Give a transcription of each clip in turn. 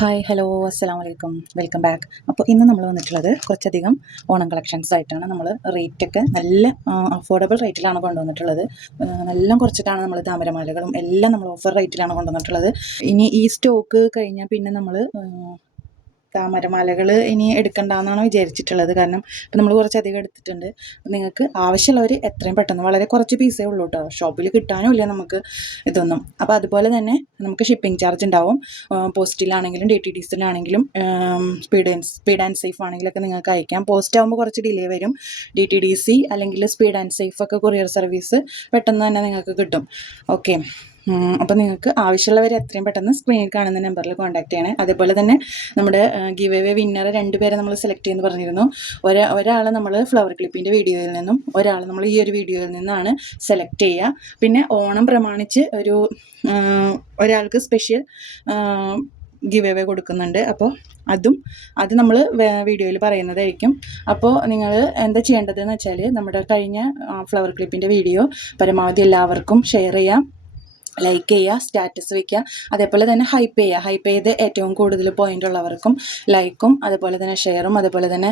Hi hello അസ്സലാമലൈക്കും welcome back. അപ്പോൾ ഇന്ന് നമ്മൾ വന്നിട്ടുള്ളത് കുറച്ചധികം ഓണം കളക്ഷൻസ് ആയിട്ടാണ്. നമ്മൾ റേറ്റൊക്കെ നല്ല അഫോർഡബിൾ റേറ്റിലാണ് കൊണ്ടുവന്നിട്ടുള്ളത്. നല്ല കുറച്ചിട്ടാണ് നമ്മൾ താമരമാലകളും എല്ലാം നമ്മൾ ഓഫർ റേറ്റിലാണ് കൊണ്ടുവന്നിട്ടുള്ളത്. ഇനി ഈ സ്റ്റോക്ക് കഴിഞ്ഞാൽ പിന്നെ നമ്മൾ താമരമാലകൾ ഇനി എടുക്കണ്ടെന്നാണ് വിചാരിച്ചിട്ടുള്ളത്. കാരണം ഇപ്പം നമ്മൾ കുറച്ചധികം എടുത്തിട്ടുണ്ട്. നിങ്ങൾക്ക് ആവശ്യമുള്ളവർ എത്രയും പെട്ടെന്ന്, വളരെ കുറച്ച് പീസേ ഉള്ളൂ കേട്ടോ, ഷോപ്പിൽ കിട്ടാനും ഇല്ല നമുക്ക് ഇതൊന്നും. അപ്പോൾ അതുപോലെ തന്നെ നമുക്ക് ഷിപ്പിംഗ് ചാർജ് ഉണ്ടാവും. പോസ്റ്റിലാണെങ്കിലും DTDCയിലാണെങ്കിലും സ്പീഡ് ആൻഡ് സേഫ് ആണെങ്കിലൊക്കെ നിങ്ങൾക്ക് അയക്കാം. പോസ്റ്റ് ആകുമ്പോൾ കുറച്ച് ഡിലേ വരും. DTDC അല്ലെങ്കിൽ സ്പീഡ് ആൻഡ് സേഫ് ഒക്കെ കൊറിയർ സർവീസ് പെട്ടെന്ന് തന്നെ നിങ്ങൾക്ക് കിട്ടും. ഓക്കെ, അപ്പോൾ നിങ്ങൾക്ക് ആവശ്യമുള്ളവർ എത്രയും പെട്ടെന്ന് സ്ക്രീനിൽ കാണുന്ന നമ്പറിൽ കോൺടാക്ട് ചെയ്യണേ. അതേപോലെ തന്നെ നമ്മുടെ ഗിവ് അവേ വിന്നർ 2 പേരെ നമ്മൾ സെലക്ട് ചെയ്യുമെന്ന് പറഞ്ഞിരുന്നു. ഒരാളെ നമ്മൾ ഫ്ലവർ ക്ലിപ്പിൻ്റെ വീഡിയോയിൽ നിന്നും ഒരാൾ നമ്മൾ ഈ ഒരു വീഡിയോയിൽ നിന്നാണ് സെലക്ട് ചെയ്യുക. പിന്നെ ഓണം പ്രമാണിച്ച് ഒരാൾക്ക് സ്പെഷ്യൽ ഗിവ് അവേ കൊടുക്കുന്നുണ്ട്. അപ്പോൾ അത് നമ്മൾ വീഡിയോയിൽ പറയുന്നതായിരിക്കും. അപ്പോൾ നിങ്ങൾ എന്താ ചെയ്യേണ്ടതെന്ന് വെച്ചാൽ നമ്മുടെ കഴിഞ്ഞ ഫ്ലവർ ക്ലിപ്പിൻ്റെ വീഡിയോ പരമാവധി എല്ലാവർക്കും ഷെയർ ചെയ്യാം, ലൈക്ക് ചെയ്യുക, സ്റ്റാറ്റസ് വയ്ക്കുക, അതേപോലെ തന്നെ ഹൈപ്പ് ചെയ്ത് ഏറ്റവും കൂടുതൽ പോയിൻ്റ് ഉള്ളവർക്കും ലൈക്കും അതേപോലെ തന്നെ ഷെയറും അതേപോലെ തന്നെ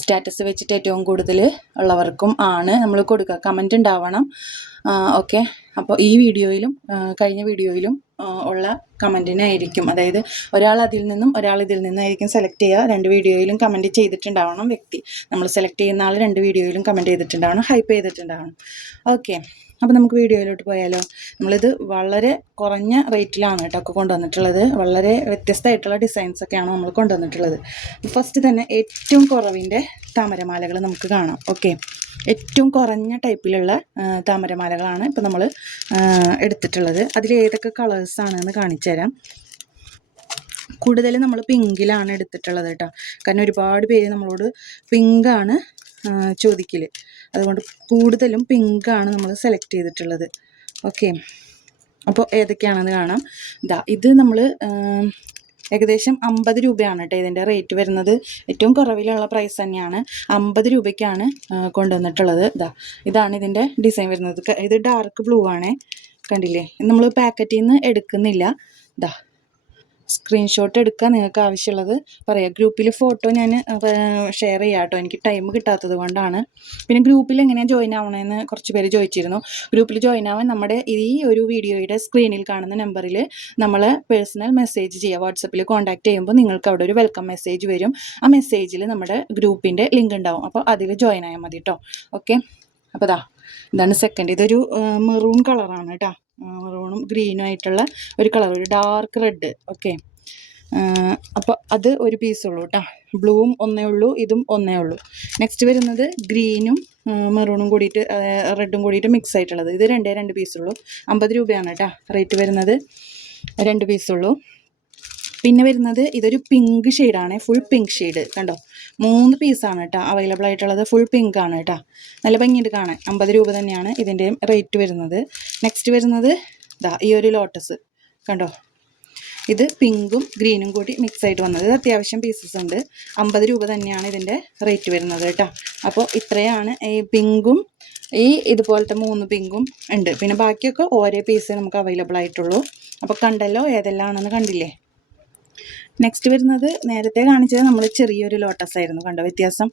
സ്റ്റാറ്റസ് വെച്ചിട്ട് ഏറ്റവും കൂടുതൽ ഉള്ളവർക്കും ആണ് നമ്മൾ കൊടുക്കുക. കമൻറ്റ് ഉണ്ടാവണം. ഓക്കെ, അപ്പോൾ ഈ വീഡിയോയിലും കഴിഞ്ഞ വീഡിയോയിലും ഉള്ള കമൻറ്റിനായിരിക്കും, അതായത് ഒരാൾ ഇതിൽ നിന്നായിരിക്കും സെലക്ട് ചെയ്യുക. 2 വീഡിയോയിലും കമൻറ്റ് ചെയ്തിട്ടുണ്ടാവണം വ്യക്തി. നമ്മൾ സെലക്ട് ചെയ്യുന്ന ആൾ 2 വീഡിയോയിലും കമൻറ്റ് ചെയ്തിട്ടുണ്ടാവണം, ഹൈപ്പ് ചെയ്തിട്ടുണ്ടാവണം. ഓക്കെ, അപ്പോൾ നമുക്ക് വീഡിയോയിലോട്ട് പോയാലോ. നമ്മളിത് വളരെ കുറഞ്ഞ റേറ്റിലാണ് കേട്ടോ ഒക്കെ കൊണ്ടുവന്നിട്ടുള്ളത്. വളരെ വ്യത്യസ്തമായിട്ടുള്ള ഡിസൈൻസൊക്കെയാണ് നമ്മൾ കൊണ്ടുവന്നിട്ടുള്ളത്. ഫസ്റ്റ് തന്നെ ഏറ്റവും കുറവിൻ്റെ താമരമാലകൾ നമുക്ക് കാണാം. ഓക്കെ, ഏറ്റവും കുറഞ്ഞ ടൈപ്പിലുള്ള താമരമാലകളാണ് ഇപ്പോൾ നമ്മൾ എടുത്തിട്ടുള്ളത്. അതിൽ ഏതൊക്കെ കളേഴ്സാണെന്ന് കാണിച്ചു തരാം. കൂടുതൽ നമ്മൾ പിങ്കിലാണ് എടുത്തിട്ടുള്ളത് കേട്ടോ. കാരണം ഒരുപാട് പേര് നമ്മളോട് പിങ്കാണ് ചോദിക്കൽ, അതുകൊണ്ട് കൂടുതലും പിങ്കാണ് നമ്മൾ സെലക്ട് ചെയ്തിട്ടുള്ളത്. ഓക്കെ, അപ്പോൾ ഏതൊക്കെയാണെന്ന് കാണാം. ഇത് നമ്മൾ ഏകദേശം 50 രൂപയാണ് കേട്ടോ ഇതിൻ്റെ റേറ്റ് വരുന്നത്. ഏറ്റവും കുറവിലുള്ള പ്രൈസ് തന്നെയാണ്. 50 രൂപയ്ക്കാണ് കൊണ്ടുവന്നിട്ടുള്ളത്. ഇതാണ് ഇതിൻ്റെ ഡിസൈൻ വരുന്നത്. ഇത് ഡാർക്ക് ബ്ലൂ ആണേ, കണ്ടില്ലേ. നമ്മൾ പാക്കറ്റിൽ നിന്ന് എടുക്കുന്നില്ല. സ്ക്രീൻഷോട്ട് എടുക്കുക, നിങ്ങൾക്ക് ആവശ്യമുള്ളത് പറയാം. ഗ്രൂപ്പിൽ ഫോട്ടോ ഞാൻ ഷെയർ ചെയ്യാം കേട്ടോ, എനിക്ക് ടൈം കിട്ടാത്തത് കൊണ്ടാണ്. പിന്നെ ഗ്രൂപ്പിൽ എങ്ങനെയാണ് ജോയിൻ ആവണമെന്ന് കുറച്ച് പേര് ചോദിച്ചിരുന്നു. ഗ്രൂപ്പിൽ ജോയിൻ ആവാൻ നമ്മുടെ ഈ ഒരു വീഡിയോയുടെ സ്ക്രീനിൽ കാണുന്ന നമ്പറിൽ നമ്മൾ പേഴ്സണൽ മെസ്സേജ് ചെയ്യുക. വാട്സപ്പിൽ കോൺടാക്ട് ചെയ്യുമ്പോൾ നിങ്ങൾക്ക് അവിടെ ഒരു വെൽക്കം മെസ്സേജ് വരും. ആ മെസ്സേജിൽ നമ്മുടെ ഗ്രൂപ്പിൻ്റെ ലിങ്ക് ഉണ്ടാവും. അപ്പോൾ അതിൽ ജോയിൻ ആയാൽ മതി കേട്ടോ. ഓക്കെ, അപ്പോൾ ഇതാണ് സെക്കൻഡ്. ഇതൊരു മെറൂൺ കളറാണ് കേട്ടോ. മെറൂണും ഗ്രീനും ആയിട്ടുള്ള ഒരു കളർ, ഒരു ഡാർക്ക് റെഡ്. ഓക്കെ, അപ്പോൾ അത് ഒരു പീസുള്ളൂ കേട്ടോ. ബ്ലൂവും ഒന്നേ ഉള്ളൂ, ഇതും ഒന്നേ ഉള്ളൂ. നെക്സ്റ്റ് വരുന്നത് ഗ്രീനും മെറൂണും കൂടിയിട്ട് റെഡും കൂടിയിട്ട് മിക്സ് ആയിട്ടുള്ളത്. ഇത് 2 പീസുള്ളൂ. 50 രൂപയാണ് കേട്ടോ റേറ്റ് വരുന്നത്. 2 പീസുള്ളൂ. പിന്നെ വരുന്നത് ഇതൊരു പിങ്ക് ഷെയ്ഡാണ്, ഫുൾ പിങ്ക് ഷെയ്ഡ്. കണ്ടോ, 3 പീസാണ് കേട്ടോ അവൈലബിൾ ആയിട്ടുള്ളത്. ഫുൾ പിങ്ക് ആണ് കേട്ടോ, നല്ല ഭംഗിയുണ്ട് കാണാൻ. 50 രൂപ തന്നെയാണ് ഇതിൻ്റെയും റേറ്റ് വരുന്നത്. നെക്സ്റ്റ് വരുന്നത് ഈ ഒരു ലോട്ടസ് കണ്ടോ, ഇത് പിങ്കും ഗ്രീനും കൂടി മിക്സ് ആയിട്ട് വന്നത്. ഇത് അത്യാവശ്യം പീസസ് ഉണ്ട്. 50 രൂപ തന്നെയാണ് ഇതിൻ്റെ റേറ്റ് വരുന്നത് കേട്ടോ. അപ്പോൾ ഇത്രയാണ് ഈ പിങ്കും ഇതുപോലത്തെ 3 പിങ്കും ഉണ്ട്. പിന്നെ ബാക്കിയൊക്കെ ഓരോ പീസേ നമുക്ക് അവൈലബിൾ ആയിട്ടുള്ളൂ. അപ്പോൾ കണ്ടല്ലോ ഏതെല്ലാം ആണെന്ന് കണ്ടില്ലേ. നെക്സ്റ്റ് വരുന്നത് നേരത്തെ കാണിച്ചത് നമ്മൾ ചെറിയൊരു ലോട്ടസ് ആയിരുന്നു. കണ്ടോ വ്യത്യാസം,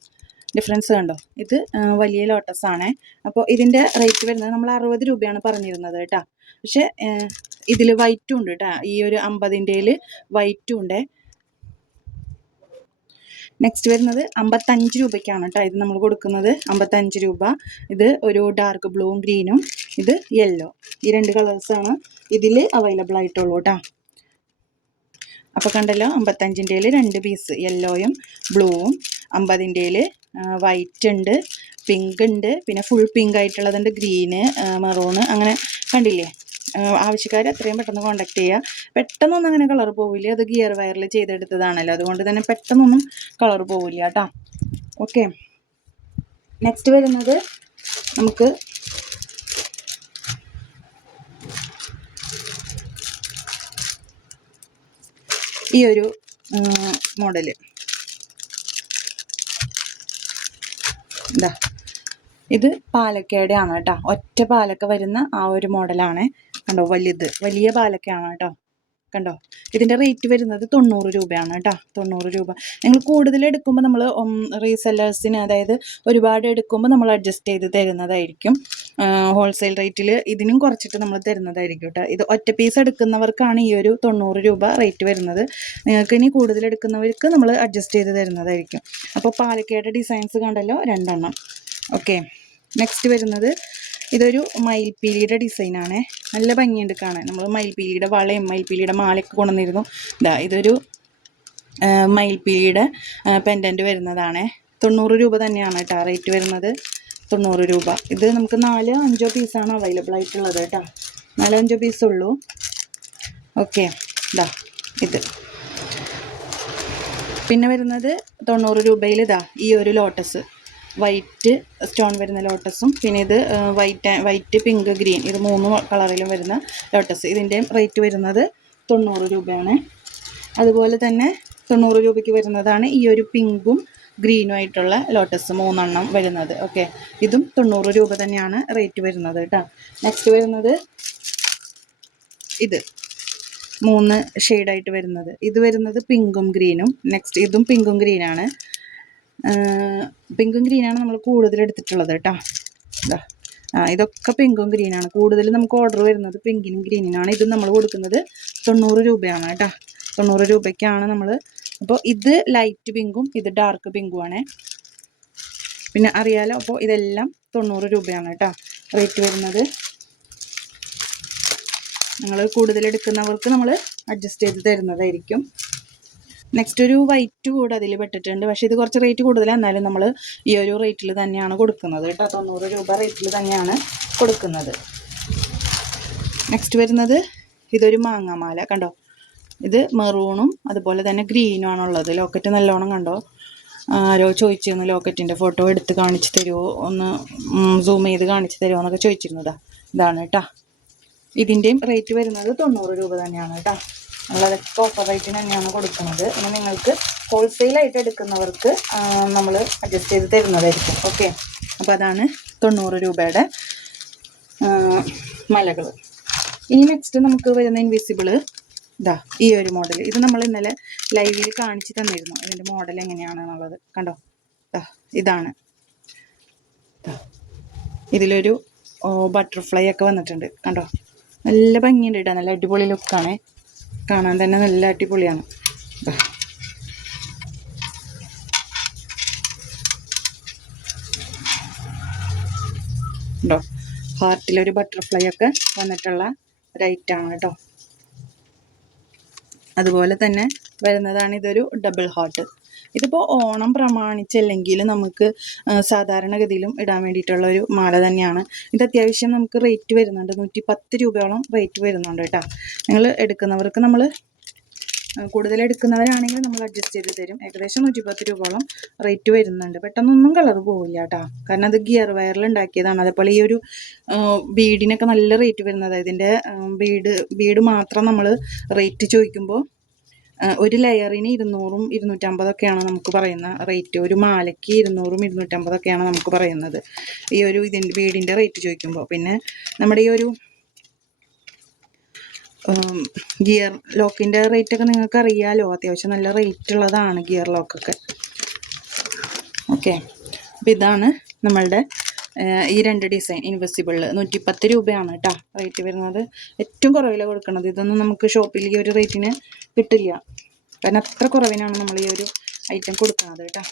ഡിഫറൻസ് കണ്ടോ. ഇത് വലിയ ലോട്ടസ് ആണ്. അപ്പോൾ ഇതിൻ്റെ റേറ്റ് വരുന്നത് നമ്മൾ 60 രൂപയാണ് പറഞ്ഞിരുന്നത് കേട്ടോ. പക്ഷേ ഇതിൽ വൈറ്റും ഉണ്ട് കേട്ടോ. ഈ ഒരു 50ൻ്റെയിൽ വൈറ്റും ഉണ്ട്. നെക്സ്റ്റ് വരുന്നത് 55 രൂപയ്ക്കാണ് കേട്ടോ ഇത് നമ്മൾ കൊടുക്കുന്നത്. 55 രൂപ. ഇത് ഒരു ഡാർക്ക് ബ്ലൂവും ഗ്രീനും, ഇത് യെല്ലോ. ഈ 2 കളേഴ്സാണ് ഇതിൽ അവൈലബിൾ ആയിട്ടുള്ളൂ കേട്ടോ. അപ്പോൾ കണ്ടല്ലോ, 55ൻ്റെയിൽ 2 പീസ്, യെല്ലോയും ബ്ലൂവും. 50ൻ്റെയിൽ വൈറ്റ് ഉണ്ട്, പിങ്ക് ഉണ്ട്, പിന്നെ ഫുൾ പിങ്ക് ആയിട്ടുള്ളതുണ്ട്, ഗ്രീന്, മെറൂണ്, അങ്ങനെ കണ്ടില്ലേ. ആവശ്യക്കാർ എത്രയും പെട്ടെന്ന് കോൺടാക്ട് ചെയ്യുക. പെട്ടെന്നൊന്നും അങ്ങനെ കളർ പോവില്ല. അത് ഗിയർ വയറിൽ ചെയ്തെടുത്തതാണല്ലോ, അതുകൊണ്ട് തന്നെ പെട്ടെന്നൊന്നും കളർ പോവില്ല കേട്ടോ. ഓക്കെ, നെക്സ്റ്റ് വരുന്നത് നമുക്ക് ഈ ഒരു മോഡല്. ഇത് പാലക്കയുടെ ആണ് കേട്ടോ. ഒറ്റ പാലക്ക വരുന്ന ആ ഒരു മോഡലാണ്. കണ്ടോ, വലിയ പാലക്കയാണ് കേട്ടോ. കണ്ടോ. ഇതിൻ്റെ റേറ്റ് വരുന്നത് 90 രൂപയാണ് കേട്ടോ. 90 രൂപ. നിങ്ങൾ കൂടുതൽ എടുക്കുമ്പോൾ നമ്മൾ റീസെല്ലേഴ്സിന്, അതായത് ഒരുപാട് എടുക്കുമ്പോൾ നമ്മൾ അഡ്ജസ്റ്റ് ചെയ്ത് തരുന്നതായിരിക്കും. ഹോൾസെയിൽ റേറ്റിൽ ഇതിനും കുറച്ചിട്ട് നമ്മൾ തരുന്നതായിരിക്കും കേട്ടോ. ഇത് ഒറ്റ പീസ് എടുക്കുന്നവർക്കാണ് ഈ ഒരു 90 രൂപ റേറ്റ് വരുന്നത്. നിങ്ങൾക്ക് ഇനി കൂടുതൽ എടുക്കുന്നവർക്ക് നമ്മൾ അഡ്ജസ്റ്റ് ചെയ്ത് തരുന്നതായിരിക്കും. അപ്പോൾ പാലക്കയുടെ ഡിസൈൻസ് കണ്ടല്ലോ, 2 എണ്ണം. ഓക്കെ, നെക്സ്റ്റ് വരുന്നത് ഇതൊരു മയിൽപ്പീലിയുടെ ഡിസൈനാണ്. നല്ല ഭംഗിയുണ്ട് കാണാൻ. നമ്മൾ മയിൽപ്പീലിയുടെ വളയും മയിൽപ്പീലിയുടെ മാലയൊക്കെ കൊണ്ടുവന്നിരുന്നു. ഇതൊരു മയിൽപ്പീലിയുടെ പെൻഡൻറ്റ് വരുന്നതാണ്. 90 രൂപ തന്നെയാണ് കേട്ടോ റേറ്റ് വരുന്നത്. 90 രൂപ. ഇത് നമുക്ക് 4-5 പീസാണ് അവൈലബിൾ ആയിട്ടുള്ളത് കേട്ടോ. 4-5 പീസുള്ളൂ. ഓക്കെ, ഇത് പിന്നെ വരുന്നത് 90 രൂപയിൽ ഈ ഒരു ലോട്ടസ്, വൈറ്റ് സ്റ്റോൺ വരുന്ന ലോട്ടസും, പിന്നെ ഇത് വൈറ്റ് പിങ്ക് ഗ്രീൻ, ഇത് 3 കളറിലും വരുന്ന ലോട്ടസ്. ഇതിൻ്റെയും റേറ്റ് വരുന്നത് 90 രൂപയാണ്. അതുപോലെ തന്നെ 90 രൂപയ്ക്ക് വരുന്നതാണ് ഈ ഒരു പിങ്കും ഗ്രീനും ആയിട്ടുള്ള ലോട്ടസ് 3 എണ്ണം വരുന്നത്. ഓക്കെ, ഇതും 90 രൂപ തന്നെയാണ് റേറ്റ് വരുന്നത് കേട്ടോ. നെക്സ്റ്റ് വരുന്നത് ഇത് 3 ഷെയ്ഡായിട്ട് വരുന്നത്. ഇത് വരുന്നത് പിങ്കും ഗ്രീനും. നെക്സ്റ്റ് ഇതും പിങ്കും ഗ്രീനാണ്. പിങ്കും ഗ്രീനാണ് നമ്മൾ കൂടുതൽ എടുത്തിട്ടുള്ളത് കേട്ടോ. ഇതൊക്കെ പിങ്കും ഗ്രീനാണ്. കൂടുതൽ നമുക്ക് ഓർഡർ വരുന്നത് പിങ്കിനും ഗ്രീനിനാണ്. ഇത് നമ്മൾ കൊടുക്കുന്നത് 90 രൂപയാണ് കേട്ടോ. 90 രൂപയ്ക്കാണ് നമ്മൾ. അപ്പോൾ ഇത് ലൈറ്റ് പിങ്കും ഇത് ഡാർക്ക് പിങ്കുമാണ്. പിന്നെ അറിയാലോ. അപ്പോൾ ഇതെല്ലാം 90 രൂപയാണ് കേട്ടോ റേറ്റ് വരുന്നത്. നിങ്ങൾ കൂടുതൽ എടുക്കുന്നവർക്ക് നമ്മൾ അഡ്ജസ്റ്റ് ചെയ്ത് തരുന്നതായിരിക്കും. നെക്സ്റ്റ് ഒരു വൈറ്റ് കൂടെ അതിൽ പെട്ടിട്ടുണ്ട്. പക്ഷേ ഇത് കുറച്ച് റേറ്റ് കൂടുതലാണ്. എന്നാലും നമ്മൾ ഈ ഒരു റേറ്റിൽ തന്നെയാണ് കൊടുക്കുന്നത് കേട്ടോ. 90 രൂപ റേറ്റിൽ തന്നെയാണ് കൊടുക്കുന്നത്. നെക്സ്റ്റ് വരുന്നത് ഇതൊരു മാങ്ങാമാല കണ്ടോ. ഇത് മെറൂണും അതുപോലെ തന്നെ ഗ്രീനും ആണുള്ളത്. ലോക്കറ്റ് നല്ലോണം കണ്ടോ. ആരോ ചോദിച്ചിരുന്നു ലോക്കറ്റിൻ്റെ ഫോട്ടോ എടുത്ത് കാണിച്ച് തരുമോ, ഒന്ന് സൂം ചെയ്ത് കാണിച്ച് തരുമോ എന്നൊക്കെ ചോദിച്ചിരുന്നതാ. ഇതാണ് കേട്ടോ. ഇതിൻ്റെയും റേറ്റ് വരുന്നത് 90 രൂപ തന്നെയാണ് കേട്ടോ. നമ്മളതൊക്കെ ഓഫർ റേറ്റിന് തന്നെയാണ് കൊടുക്കുന്നത്. പിന്നെ നിങ്ങൾക്ക് ഹോൾസെയിലായിട്ട് എടുക്കുന്നവർക്ക് നമ്മൾ അഡ്ജസ്റ്റ് ചെയ്ത് തരുന്നതായിരിക്കും. ഓക്കെ, അപ്പോൾ അതാണ് 90 രൂപയുടെ മലകൾ. ഇനി നെക്സ്റ്റ് നമുക്ക് വരുന്ന ഇൻവിസിബിള് ഈ ഒരു മോഡൽ. ഇത് നമ്മൾ ഇന്നലെ ലൈവിൽ കാണിച്ച് തന്നിരുന്നു ഇതിൻ്റെ മോഡൽ എങ്ങനെയാണെന്നുള്ളത്. കണ്ടോ, ഇതാണ്. ഇതിലൊരു ബട്ടർഫ്ലൈ ഒക്കെ വന്നിട്ടുണ്ട് കണ്ടോ. നല്ല ഭംഗിയുണ്ട് കേട്ടോ. നല്ല അടിപൊളി ലുക്കാണ്. കാണാൻ തന്നെ നല്ല അടിപൊളിയാണ്. കേട്ടോ, ഹാർട്ടിലൊരു ബട്ടർഫ്ലൈ ഒക്കെ വന്നിട്ടുള്ള ഒരു ഐറ്റാണ് കേട്ടോ. അതുപോലെ തന്നെ വരുന്നതാണ് ഇതൊരു ഡബിൾ ഹാർട്ട്. ഇതിപ്പോൾ ഓണം പ്രമാണിച്ചല്ലെങ്കിൽ നമുക്ക് സാധാരണഗതിയിലും ഇടാൻ വേണ്ടിയിട്ടുള്ള ഒരു മാല തന്നെയാണ്. ഇത് അത്യാവശ്യം നമുക്ക് റേറ്റ് വരുന്നുണ്ട്. 110 രൂപയോളം റേറ്റ് വരുന്നുണ്ട് കേട്ടോ. നിങ്ങൾ എടുക്കുന്നവർക്ക് നമ്മൾ കൂടുതൽ എടുക്കുന്നവരാണെങ്കിൽ നമ്മൾ അഡ്ജസ്റ്റ് ചെയ്ത് തരും. ഏകദേശം 110 രൂപയോളം റേറ്റ് വരുന്നുണ്ട്. പെട്ടെന്നൊന്നും കളർ പോവില്ല കേട്ടോ. കാരണം അത് ഗിയർ വയറിൽ ഉണ്ടാക്കിയതാണ്. അതേപോലെ ഈ ഒരു ബീഡിനൊക്കെ നല്ല റേറ്റ് വരുന്നത്. ഇതിൻ്റെ ബീഡ് മാത്രം നമ്മൾ റേറ്റ് ചോദിക്കുമ്പോൾ ഒരു ലെയറിന് 200ഉം 250ഒക്കെയാണ് നമുക്ക് പറയുന്ന റേറ്റ്. ഒരു മാലയ്ക്ക് 200ഉം 250ഒക്കെയാണ് നമുക്ക് പറയുന്നത് ഈ ഒരു ഇതിൻ്റെ ബീഡിൻ്റെ റേറ്റ് ചോദിക്കുമ്പോൾ. പിന്നെ നമ്മുടെ ഈ ഒരു ഗിയർ ലോക്കിൻ്റെ റേറ്റൊക്കെ നിങ്ങൾക്ക് അറിയാമല്ലോ. അത്യാവശ്യം നല്ല റേറ്റ് ഉള്ളതാണ് ഗിയർ ലോക്കൊക്കെ. ഓക്കെ, അപ്പോൾ ഇതാണ് നമ്മളുടെ ഈ 2 ഡിസൈൻ ഇൻവിസിബിളിൽ 110 രൂപയാണ് കേട്ടോ റേറ്റ് വരുന്നത്. ഏറ്റവും കുറവിലാണ് കൊടുക്കുന്നത്. ഇതൊന്നും നമുക്ക് ഷോപ്പിൽ ഈ ഒരു റേറ്റിന് കിട്ടില്ല. കാരണം അത്ര കുറവിനാണ് നമ്മൾ ഈ ഒരു ഐറ്റം കൊടുക്കുന്നത് കേട്ടോ.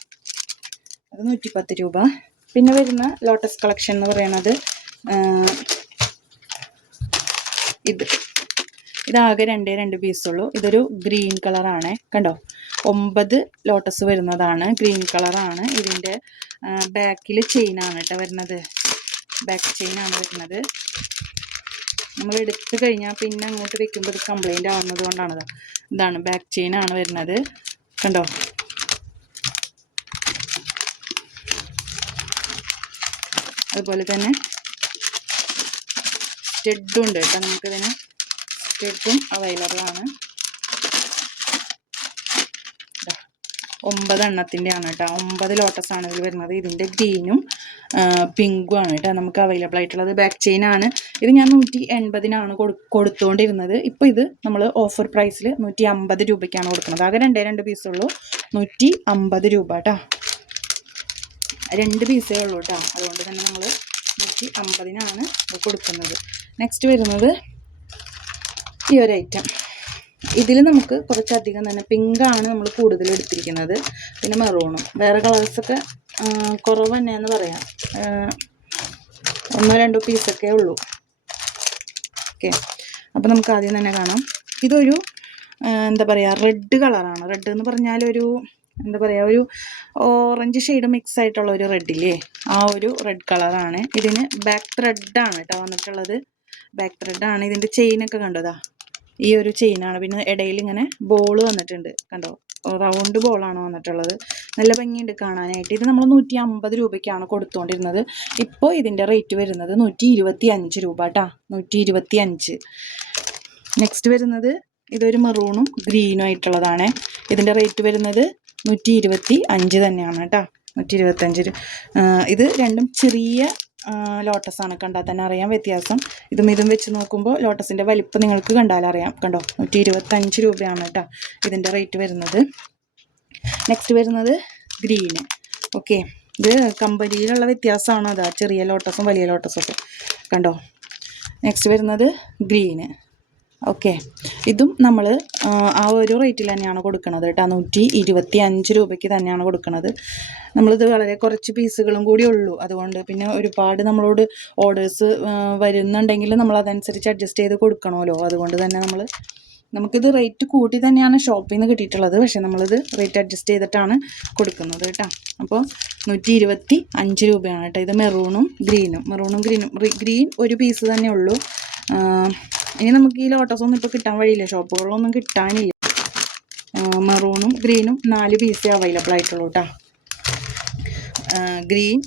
അത് 110 രൂപ. പിന്നെ വരുന്ന ലോട്ടസ് കളക്ഷൻ എന്ന് പറയുന്നത് ഇതാകെ 2 പീസുള്ളൂ. ഇതൊരു ഗ്രീൻ കളറാണ് കണ്ടോ. 9 ലോട്ടസ് വരുന്നതാണ്. ഗ്രീൻ കളറാണ്. ഇതിൻ്റെ ബാക്കിൽ ചെയിനാണ് കേട്ടോ വരുന്നത്. ബാക്ക് ചെയിനാണ് വരുന്നത്. നമ്മൾ എടുത്തു കഴിഞ്ഞാൽ പിന്നെ അങ്ങോട്ട് വെക്കുമ്പോൾ ഇത് കംപ്ലൈൻ്റ് ആവുന്നത് കൊണ്ടാണ്. ഇതാണ് ബാക്ക് ചെയിനാണ് വരുന്നത് കണ്ടോ. അതുപോലെ തന്നെ സ്റ്റെഡും ഉണ്ട് കേട്ടോ. നമുക്കിതിന് സ്റ്റെഡും അവൈലബിൾ ആണ്. 9 എണ്ണത്തിൻ്റെയാണ് കേട്ടോ. 9 ലോട്ടസാണ് ഇതിൽ വരുന്നത്. ഇതിൻ്റെ ഗ്രീനും പിങ്കും ആണ് കേട്ടോ നമുക്ക് അവൈലബിൾ ആയിട്ടുള്ളത്. ബാക്ക് ചെയിൻ ആണ് ഇത്. ഞാൻ 180-നാണ് കൊടുത്തുകൊണ്ടിരുന്നത്. ഇപ്പോൾ ഇത് നമ്മൾ ഓഫർ പ്രൈസിൽ 150 രൂപയ്ക്കാണ് കൊടുക്കുന്നത്. ആകെ 2 പീസുള്ളൂ. 150 രൂപ കേട്ടോ. 2 പീസേ ഉള്ളൂ കേട്ടോ. അതുകൊണ്ട് തന്നെ നമ്മൾ 150-നാണ് കൊടുക്കുന്നത്. നെക്സ്റ്റ് വരുന്നത് ഈ ഒരു ഐറ്റം. ഇതിൽ നമുക്ക് കുറച്ചധികം തന്നെ പിങ്കാണ് നമ്മൾ കൂടുതൽ എടുത്തിരിക്കുന്നത്. പിന്നെ മെറൂണും. വേറെ കളേഴ്സൊക്കെ കുറവ് തന്നെയെന്ന് പറയാം. 1-2 പീസൊക്കെ ഉള്ളൂ. ഓക്കെ, അപ്പോൾ നമുക്ക് ആദ്യം തന്നെ കാണാം. ഇതൊരു എന്താ പറയുക, റെഡ് കളറാണ്. റെഡ് എന്ന് പറഞ്ഞാൽ ഒരു എന്താ പറയുക, ഒരു ഓറഞ്ച് ഷെയ്ഡ് മിക്സ് ആയിട്ടുള്ള ഒരു റെഡില്ലേ, ആ ഒരു റെഡ് കളറാണ്. ഇതിന് ബാക്ക് ത്രെഡാണ് കേട്ടോ വന്നിട്ടുള്ളത്. ബാക്ക് ത്രെഡാണ്. ഇതിൻ്റെ ചെയിനൊക്കെ കണ്ടതാ, ഈ ഒരു ചെയിനാണ്. പിന്നെ ഇടയിൽ ഇങ്ങനെ ബോൾ വന്നിട്ടുണ്ട് കണ്ടോ, റൗണ്ട് ബോളാണ് വന്നിട്ടുള്ളത്. നല്ല ഭംഗിയുണ്ട് കാണാനായിട്ട്. ഇത് നമ്മൾ 150 രൂപയ്ക്കാണ് കൊടുത്തുകൊണ്ടിരുന്നത്. ഇപ്പോൾ ഇതിൻ്റെ റേറ്റ് വരുന്നത് 125 രൂപ കേട്ടോ. 125. നെക്സ്റ്റ് വരുന്നത് ഇതൊരു മെറൂണും ഗ്രീനും ആയിട്ടുള്ളതാണ്. ഇതിൻ്റെ റേറ്റ് വരുന്നത് 125 തന്നെയാണ് കേട്ടോ. 125. ഇത് രണ്ടും ചെറിയ ലോട്ടസാണ്. കണ്ടാൽ തന്നെ അറിയാം വ്യത്യാസം. ഇതും വെച്ച് നോക്കുമ്പോൾ ലോട്ടസിൻ്റെ വലിപ്പം നിങ്ങൾക്ക് കണ്ടാലറിയാം. കണ്ടോ, 125 രൂപയാണ് കേട്ടോ ഇതിൻ്റെ റേറ്റ് വരുന്നത്. നെക്സ്റ്റ് വരുന്നത് ഗ്രീന്. ഓക്കെ, ഇത് കമ്പനിയിലുള്ള വ്യത്യാസമാണ്. അതാ ചെറിയ ലോട്ടസും വലിയ ലോട്ടസും ഒക്കെ കണ്ടോ. നെക്സ്റ്റ് വരുന്നത് ഗ്രീന്. ഓക്കെ, ഇതും നമ്മൾ ആ ഒരു റേറ്റിൽ തന്നെയാണ് കൊടുക്കുന്നത് കേട്ടോ. 125 രൂപയ്ക്ക് തന്നെയാണ് കൊടുക്കുന്നത്. നമ്മളിത് വളരെ കുറച്ച് പീസുകളും കൂടി ഉള്ളൂ. അതുകൊണ്ട് പിന്നെ ഒരുപാട് നമ്മളോട് ഓർഡേഴ്സ് വരുന്നുണ്ടെങ്കിൽ നമ്മൾ അതനുസരിച്ച് അഡ്ജസ്റ്റ് ചെയ്ത് കൊടുക്കണമല്ലോ. അതുകൊണ്ട് തന്നെ നമുക്കിത് റേറ്റ് കൂട്ടി തന്നെയാണ് ഷോപ്പിൽ നിന്ന് കിട്ടിയിട്ടുള്ളത്. പക്ഷേ നമ്മളിത് റേറ്റ് അഡ്ജസ്റ്റ് ചെയ്തിട്ടാണ് കൊടുക്കുന്നത് കേട്ടോ. അപ്പോൾ 125 രൂപയാണ് കേട്ടോ. ഇത് മെറൂണും ഗ്രീനും. ഗ്രീൻ ഒരു പീസ് തന്നെ ഉള്ളൂ. ഇനി നമുക്ക് ഈ ലോട്ടസൊന്നും ഇപ്പോൾ കിട്ടാൻ വഴിയില്ല, ഷോപ്പുകളിലൊന്നും കിട്ടാനില്ല. മെറൂണും ഗ്രീനും 4 പീസേ അവൈലബിൾ ആയിട്ടുള്ളൂ കേട്ടോ. ഗ്രീൻ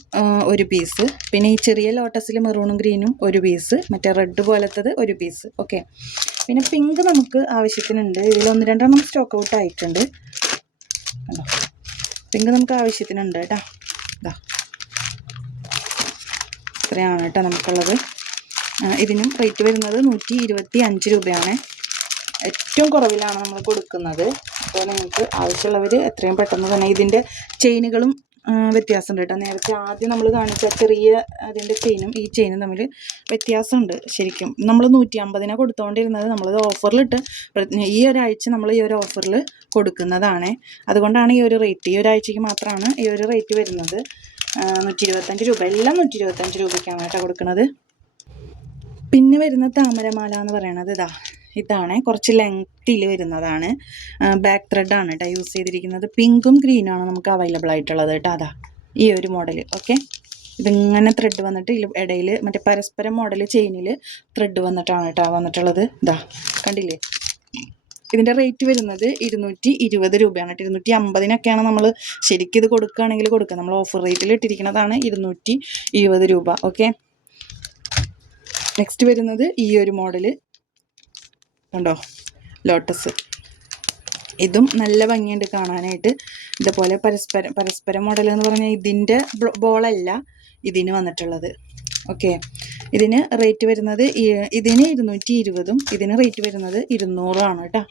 ഒരു പീസ്, പിന്നെ ഈ ചെറിയ ലോട്ടസിൽ മെറൂണും ഗ്രീനും ഒരു പീസ്, മറ്റേ റെഡ് പോലത്തത് ഒരു പീസ്. ഓക്കെ, പിന്നെ പിങ്ക് നമുക്ക് ആവശ്യത്തിനുണ്ട്. ഇതിൽ 1-2 സ്റ്റോക്ക് ഔട്ട് ആയിട്ടുണ്ട്. പിങ്ക് നമുക്ക് ആവശ്യത്തിനുണ്ട് കേട്ടോ. ഇതാ ഇത്രയാണ് കേട്ടോ നമുക്കുള്ളത്. ഇതിനും റേറ്റ് വരുന്നത് 125 രൂപയാണ്. ഏറ്റവും കുറവിലാണ് നമ്മൾ കൊടുക്കുന്നത്. അപ്പോൾ നിങ്ങൾക്ക് ആവശ്യമുള്ളവർ എത്രയും പെട്ടെന്ന് തന്നെ. ഇതിൻ്റെ ചെയിനുകളും വ്യത്യാസമുണ്ട് കേട്ടോ. നേരത്തെ ആദ്യം നമ്മൾ കാണിച്ച ചെറിയ അതിൻ്റെ ചെയിനും ഈ ചെയിനും തമ്മിൽ വ്യത്യാസമുണ്ട്. ശരിക്കും നമ്മൾ 150-നാണ് കൊടുത്തുകൊണ്ടിരുന്നത്. നമ്മളത് ഓഫറിലിട്ട് ഈ ഒരാഴ്ച നമ്മൾ ഈ ഒരു ഓഫറിൽ കൊടുക്കുന്നതാണ്. അതുകൊണ്ടാണ് ഈ ഒരു റേറ്റ്. ഈ ഒരാഴ്ചയ്ക്ക് മാത്രമാണ് ഈ ഒരു റേറ്റ് വരുന്നത്. 125 രൂപ. എല്ലാം 125 രൂപയ്ക്കാണ് കേട്ടോ കൊടുക്കുന്നത്. പിന്നെ വരുന്ന താമരമാല എന്ന് പറയണത് ഇതാണ്. കുറച്ച് ലെങ്ത്തിൽ വരുന്നതാണ്. ബാക്ക് ത്രെഡാണ് കേട്ടോ യൂസ് ചെയ്തിരിക്കുന്നത്. പിങ്കും ഗ്രീനാണ് നമുക്ക് അവൈലബിൾ ആയിട്ടുള്ളത് കേട്ടോ. അതാ ഈ ഒരു മോഡൽ. ഓക്കെ, ഇതിങ്ങനെ ത്രെഡ് വന്നിട്ട് ഇടയിൽ മറ്റേ പരസ്പരം മോഡൽ ചെയിനിൽ ത്രെഡ് വന്നിട്ടാണ് കേട്ടോ വന്നിട്ടുള്ളത്. കണ്ടില്ലേ. ഇതിൻ്റെ റേറ്റ് വരുന്നത് 220 രൂപയാണ് കേട്ടോ. 250-നൊക്കെയാണ് നമ്മൾ ശരിക്കും ഇത് കൊടുക്കുകയാണെങ്കിൽ കൊടുക്കുക. നമ്മൾ ഓഫർ റേറ്റിൽ ഇട്ടിരിക്കുന്നതാണ് 220 രൂപ. ഓക്കെ, നെക്സ്റ്റ് വരുന്നത് ഈ ഒരു മോഡൽ കണ്ടോ, ലോട്ടസ്. ഇതും നല്ല ഭംഗിയുണ്ട് കാണാനായിട്ട്. ഇതുപോലെ പരസ്പരം മോഡൽ എന്ന് പറഞ്ഞാൽ ഇതിൻ്റെ ബോളല്ല ഇതിന് വന്നിട്ടുള്ളത്. ഓക്കെ, ഇതിന് റേറ്റ് വരുന്നത് ഇതിന് 220-ഉം ഇതിന് റേറ്റ് വരുന്നത് 200-ആണ് കേട്ടോ.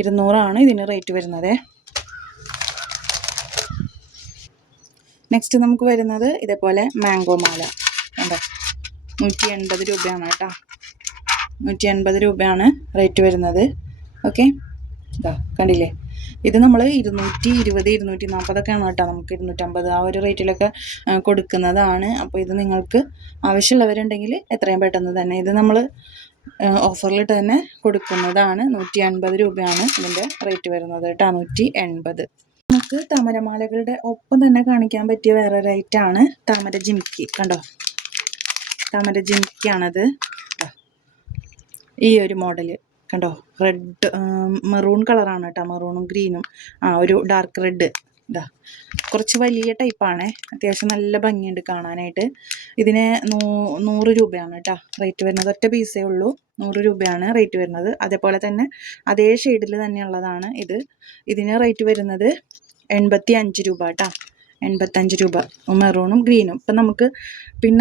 200-ആണ് ഇതിന് റേറ്റ് വരുന്നത്. നെക്സ്റ്റ് നമുക്ക് വരുന്നത് ഇതേപോലെ മാംഗോ മാല കണ്ടോ. 180 രൂപയാണ് കേട്ടോ. 180 രൂപയാണ് റേറ്റ് വരുന്നത്. ഓക്കെ, കണ്ടില്ലേ. ഇത് നമ്മൾ 220, 240-ഒക്കെയാണ് കേട്ടോ. നമുക്ക് 250 ആ ഒരു റേറ്റിലൊക്കെ കൊടുക്കുന്നതാണ്. അപ്പോൾ ഇത് നിങ്ങൾക്ക് ആവശ്യമുള്ളവരുണ്ടെങ്കിൽ എത്രയും പെട്ടെന്ന് തന്നെ ഇത് നമ്മൾ ഓഫറിലിട്ട് തന്നെ കൊടുക്കുന്നതാണ്. 150 രൂപയാണ് ഇതിൻ്റെ റേറ്റ് വരുന്നത് കേട്ടോ. 180. നമുക്ക് താമരമാലകളുടെ ഒപ്പം തന്നെ കാണിക്കാൻ പറ്റിയ വേറൊരു ഐറ്റമാണ് താമര ജിമിക്കി. കണ്ടോ, താമര ജിമിക്കിയാണത്. ഈ ഒരു മോഡൽ കണ്ടോ, റെഡ് മെറൂൺ കളറാണ് കേട്ടോ. മെറൂണും ഗ്രീനും ഒരു ഡാർക്ക് റെഡ്. കുറച്ച് വലിയ ടൈപ്പാണ്. അത്യാവശ്യം നല്ല ഭംഗിയുണ്ട് കാണാനായിട്ട്. ഇതിന് 100 രൂപയാണ് കേട്ടോ റേറ്റ് വരുന്നത്. ഒറ്റ പീസേ ഉള്ളൂ. 100 രൂപയാണ് റേറ്റ് വരുന്നത്. അതേപോലെ തന്നെ അതേ ഷെയ്ഡിൽ തന്നെയുള്ളതാണ് ഇത്. ഇതിന് റേറ്റ് വരുന്നത് 85 രൂപ കേട്ടോ, 85 രൂപ മെറൂണും ഗ്രീനും. ഇപ്പം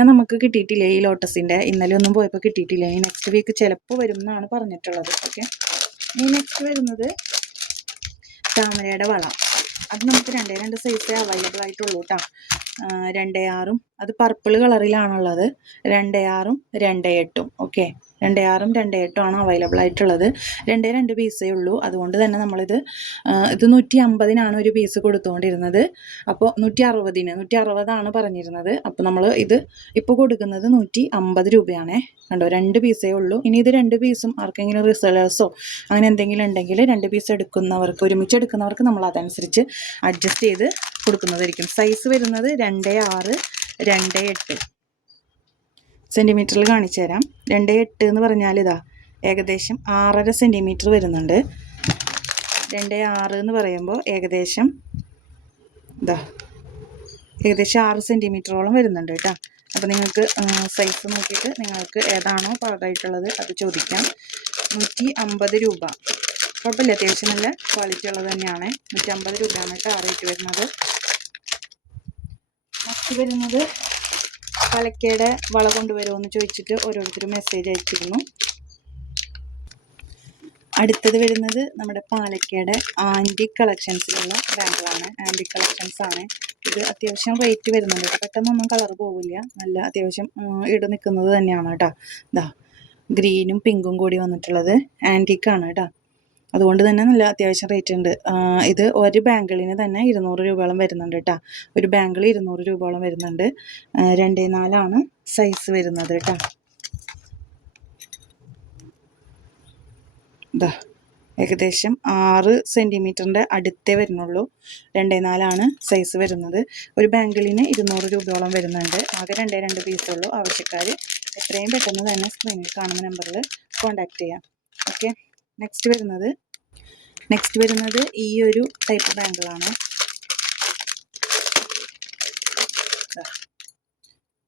നമുക്ക് കിട്ടിയിട്ടില്ല ഈ ലോട്ടസിൻ്റെ, ഇന്നലെ ഒന്നും പോയപ്പോൾ കിട്ടിയിട്ടില്ല. ഈ നെക്സ്റ്റ് വീക്ക് ചിലപ്പോൾ വരും എന്നാണ് പറഞ്ഞിട്ടുള്ളത്. ഓക്കെ, ഈ നെക്സ്റ്റ് വരുന്നത് താമരയുടെ വള. അത് നമുക്ക് 2 സൈസേ അവൈലബിൾ ആയിട്ടുള്ളൂ കേട്ടോ. 2.6 അത് പർപ്പിൾ കളറിലാണുള്ളത്. 2.6 2.8. ഓക്കെ, 2.6 2.8 ആണ് അവൈലബിൾ ആയിട്ടുള്ളത്. 2 പീസേ ഉള്ളൂ. അതുകൊണ്ട് തന്നെ ഇത് 150-നാണ് ഒരു പീസ് കൊടുത്തുകൊണ്ടിരുന്നത്. അപ്പോൾ 160 പറഞ്ഞിരുന്നത്. അപ്പോൾ നമ്മൾ ഇത് ഇപ്പോൾ കൊടുക്കുന്നത് 150 രൂപയാണേ. കണ്ടോ, 2 പീസേ ഉള്ളൂ. ഇനി ഇത് 2 പീസും ആർക്കെങ്കിലും റിസലേഴ്സോ അങ്ങനെ എന്തെങ്കിലും ഉണ്ടെങ്കിൽ 2 പീസ് എടുക്കുന്നവർക്ക്, ഒരുമിച്ച് എടുക്കുന്നവർക്ക് നമ്മൾ അതനുസരിച്ച് അഡ്ജസ്റ്റ് ചെയ്ത് കൊടുക്കുന്നതായിരിക്കും. സൈസ് വരുന്നത് 2.6 2.8 സെൻറ്റിമീറ്ററിൽ കാണിച്ചു തരാം. 2.8 എന്ന് പറഞ്ഞാൽ ഇതാ ഏകദേശം 6.5 സെൻറ്റിമീറ്റർ വരുന്നുണ്ട്. 2.6 എന്ന് പറയുമ്പോൾ ഏകദേശം 6 സെൻറ്റിമീറ്ററോളം വരുന്നുണ്ട് കേട്ടോ. അപ്പോൾ നിങ്ങൾക്ക് സൈസ് നോക്കിയിട്ട് നിങ്ങൾക്ക് ഏതാണോ പാകമായിട്ടുള്ളത് അത് ചോദിക്കാം. 150 രൂപ. കുഴപ്പമില്ല, അത്യാവശ്യം നല്ല ക്വാളിറ്റി ഉള്ളത് തന്നെയാണ്. 150 രൂപയാണ് കേട്ടോ റേറ്റ് വരുന്നത്. നെക്സ്റ്റ് വരുന്നത് പാലക്കയുടെ വള കൊണ്ടുവരുമോ എന്ന് ചോദിച്ചിട്ട് ഓരോരുത്തർ മെസ്സേജ് അയച്ചിരുന്നു. അടുത്തത് വരുന്നത് നമ്മുടെ പാലക്കയുടെ ആൻറ്റിക് കളക്ഷൻസിലുള്ള ബാഗുകളാണ്. ആൻറ്റിക് കളക്ഷൻസ് ആണ് ഇത്. അത്യാവശ്യം റേറ്റ് വരുന്നുണ്ട്. പെട്ടെന്നൊന്നും കളർ പോവില്ല, നല്ല അത്യാവശ്യം ഇട നിൽക്കുന്നത് തന്നെയാണ് കേട്ടോ. ഇതാ ഗ്രീനും പിങ്കും കൂടി വന്നിട്ടുള്ളത് ആൻറ്റിക്കാണ് കേട്ടോ. അതുകൊണ്ട് തന്നെ നല്ല അത്യാവശ്യം റേറ്റ് ഉണ്ട്. ഇത് ഒരു ബാങ്കിളിന് തന്നെ 200 രൂപയോളം വരുന്നുണ്ട് കേട്ടോ. ഒരു ബാങ്കിൾ 200 രൂപയോളം വരുന്നുണ്ട്. 2.4 സൈസ് വരുന്നത് കേട്ടോ. ഇതാ ഏകദേശം 6 സെൻറ്റിമീറ്ററിൻ്റെ അടുത്തേ വരുന്നുള്ളൂ. 2.4 സൈസ് വരുന്നത്. ഒരു ബാങ്കിളിന് 200 രൂപയോളം വരുന്നുണ്ട്. ആകെ 2 പീസുള്ളൂ. ആവശ്യക്കാർ എത്രയും പെട്ടെന്ന് തന്നെ സ്ക്രീനിൽ കാണുന്ന നമ്പറിൽ കോൺടാക്റ്റ് ചെയ്യാം. ഓക്കെ, നെക്സ്റ്റ് വരുന്നത് ഈ ഒരു ടൈപ്പ് ബാങ്കിളാണ്.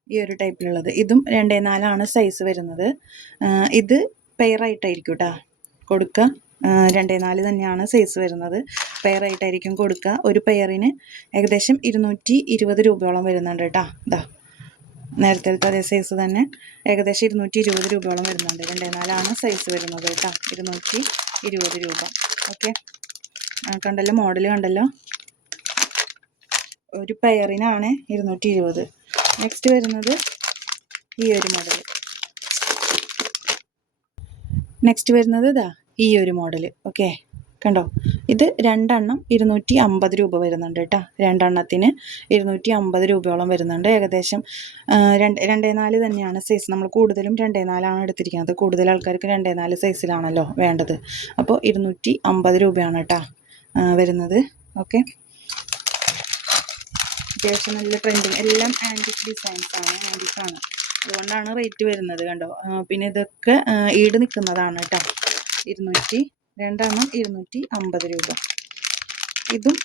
ഈ ഒരു ടൈപ്പിലുള്ളത്. ഇതും 2.4 സൈസ് വരുന്നത്. ഇത് പെയറായിട്ടായിരിക്കും കേട്ടോ കൊടുക്കുക. 2.4 തന്നെയാണ് സൈസ് വരുന്നത്. പെയറായിട്ടായിരിക്കും കൊടുക്കുക. ഒരു പെയറിന് ഏകദേശം 220 രൂപയോളം വരുന്നുണ്ട് കേട്ടോ. ഇതാ നേരത്തെ അതേ സൈസ് തന്നെ ഏകദേശം 220 രൂപയോളം വരുന്നുണ്ട്. 2.4 സൈസ് വരുന്നത് കേട്ടോ. 220 രൂപ. ഓക്കെ, കണ്ടല്ലോ, മോഡൽ കണ്ടല്ലോ. ഒരു പെയറിനാണ് 220. നെക്സ്റ്റ് വരുന്നത് ഈ ഒരു മോഡൽ. നെക്സ്റ്റ് വരുന്നത് ഇതാ ഈ ഒരു മോഡൽ. ഓക്കെ, കണ്ടോ, ഇത് 2 250 രൂപ വരുന്നുണ്ട് കേട്ടോ. 2 250 രൂപയോളം വരുന്നുണ്ട്. ഏകദേശം 2.4 തന്നെയാണ് സൈസ്. നമ്മൾ കൂടുതലും 2.4 എടുത്തിരിക്കുന്നത്. കൂടുതൽ ആൾക്കാർക്ക് 2.4 സൈസിലാണല്ലോ വേണ്ടത്. അപ്പോൾ 250 രൂപയാണ് കേട്ടോ വരുന്നത്. ഓക്കെ, അത്യാവശ്യം നല്ല ട്രെൻഡിങ്, എല്ലാം ആൻറ്റിക് ഡിസൈൻസാണ്, ആൻറ്റിക്കാണ്. അതുകൊണ്ടാണ് റേറ്റ് വരുന്നത്. കണ്ടോ, പിന്നെ ഇതൊക്കെ ഈട് നിൽക്കുന്നതാണ് കേട്ടോ. 250 രൂപ. ഇതും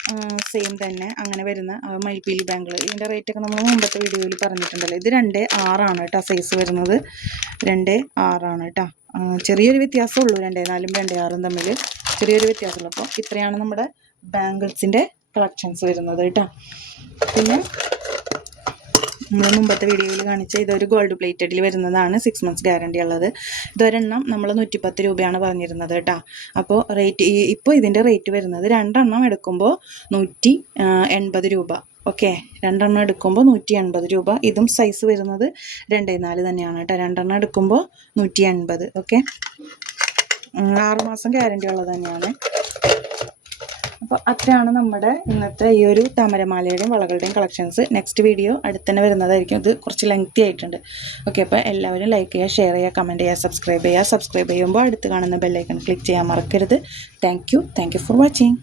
സെയിം തന്നെ അങ്ങനെ വരുന്ന മയിൽപ്പീലി ബാങ്കിൾ. ഇതിൻ്റെ റേറ്റൊക്കെ നമ്മൾ മുമ്പത്തെ വീഡിയോയിൽ പറഞ്ഞിട്ടുണ്ടല്ലോ. ഇത് 2.6 കേട്ടോ സൈസ് വരുന്നത്. 2.6 കേട്ടോ. ചെറിയൊരു വ്യത്യാസമുള്ളൂ 2.4 2.6 തമ്മിൽ ചെറിയൊരു വ്യത്യാസമുള്ളൂ. അപ്പോൾ ഇത്രയാണ് നമ്മുടെ ബാങ്കിൾസിൻ്റെ കളക്ഷൻസ് വരുന്നത് കേട്ടോ. പിന്നെ നമ്മൾ മുമ്പത്തെ വീഡിയോയിൽ കാണിച്ച ഇതൊരു ഗോൾഡ് പ്ലേറ്റഡിൽ വരുന്നതാണ്. 6 months ഗ്യാരണ്ടി ഉള്ളത്. ഇതൊരെണ്ണം നമ്മൾ 110 രൂപയാണ് പറഞ്ഞിരുന്നത് കേട്ടോ. അപ്പോൾ റേറ്റ് ഇപ്പോൾ ഇതിൻ്റെ റേറ്റ് വരുന്നത് 2 എടുക്കുമ്പോൾ 180 രൂപ. ഓക്കെ, 2 എടുക്കുമ്പോൾ 180 രൂപ. ഇതും സൈസ് വരുന്നത് 2.4 തന്നെയാണ് കേട്ടോ. 2 എടുക്കുമ്പോൾ 180. ഓക്കെ, 6 മാസം ഗ്യാരണ്ടി ഉള്ളത് തന്നെയാണ്. അപ്പോൾ അത്രയാണ് നമ്മുടെ ഇന്നത്തെ ഈ ഒരു താമരമാലയുടെയും വളകളുടെയും കളക്ഷൻസ്. നെക്സ്റ്റ് വീഡിയോ അടുത്തന്നെ വരുന്നതായിരിക്കും. ഇത് കുറച്ച് ലെങ്തി ആയിട്ടുണ്ട്. ഓക്കെ, അപ്പോൾ എല്ലാവരും ലൈക്ക് ചെയ്യുക, ഷെയർ ചെയ്യുക, കമൻറ്റ് ചെയ്യുക, സബ്സ്ക്രൈബ് ചെയ്യുക. സബ്സ്ക്രൈബ് ചെയ്യുമ്പോൾ അടുത്ത് കാണുന്ന ബെല്ലൈക്കൺ ക്ലിക്ക് ചെയ്യാൻ മറക്കരുത്. Thank you for watching.